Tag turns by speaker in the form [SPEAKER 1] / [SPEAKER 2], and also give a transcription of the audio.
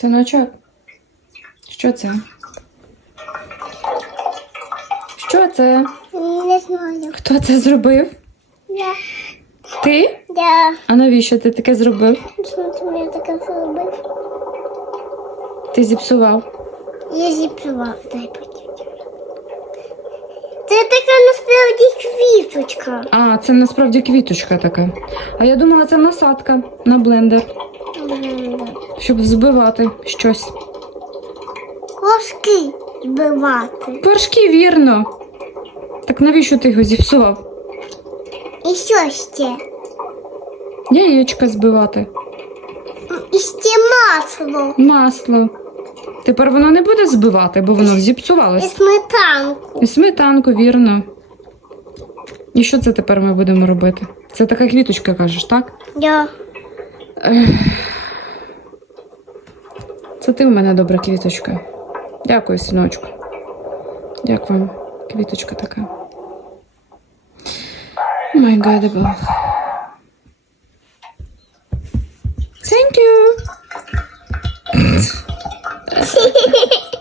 [SPEAKER 1] Синочок, що це? Що це?
[SPEAKER 2] Не знаю.
[SPEAKER 1] Хто це зробив?
[SPEAKER 2] Я.
[SPEAKER 1] Ти?
[SPEAKER 2] Я.
[SPEAKER 1] А навіщо ти таке зробив?
[SPEAKER 2] Що ти таке зробив?
[SPEAKER 1] Ти зіпсував.
[SPEAKER 2] Я зіпсував, дай почути. Це така насправді квіточка.
[SPEAKER 1] А, це насправді квіточка така. А я думала, це насадка на блендер, щоб збивати щось.
[SPEAKER 2] Ложки збивати.
[SPEAKER 1] Вершки, вірно. Так навіщо ти його зіпсував?
[SPEAKER 2] І що ще?
[SPEAKER 1] Яєчка збивати.
[SPEAKER 2] І ще масло.
[SPEAKER 1] Масло. Тепер воно не буде збивати, бо воно
[SPEAKER 2] І
[SPEAKER 1] зіпсувалось.
[SPEAKER 2] сметанку.
[SPEAKER 1] І сметанку, вірно. І що це тепер ми будемо робити? Це така квіточка, кажеш, так?
[SPEAKER 2] Я
[SPEAKER 1] що ти в мене добра квіточка. Дякую, синочку. Дякую вам, квіточка така. My God above. Thank you.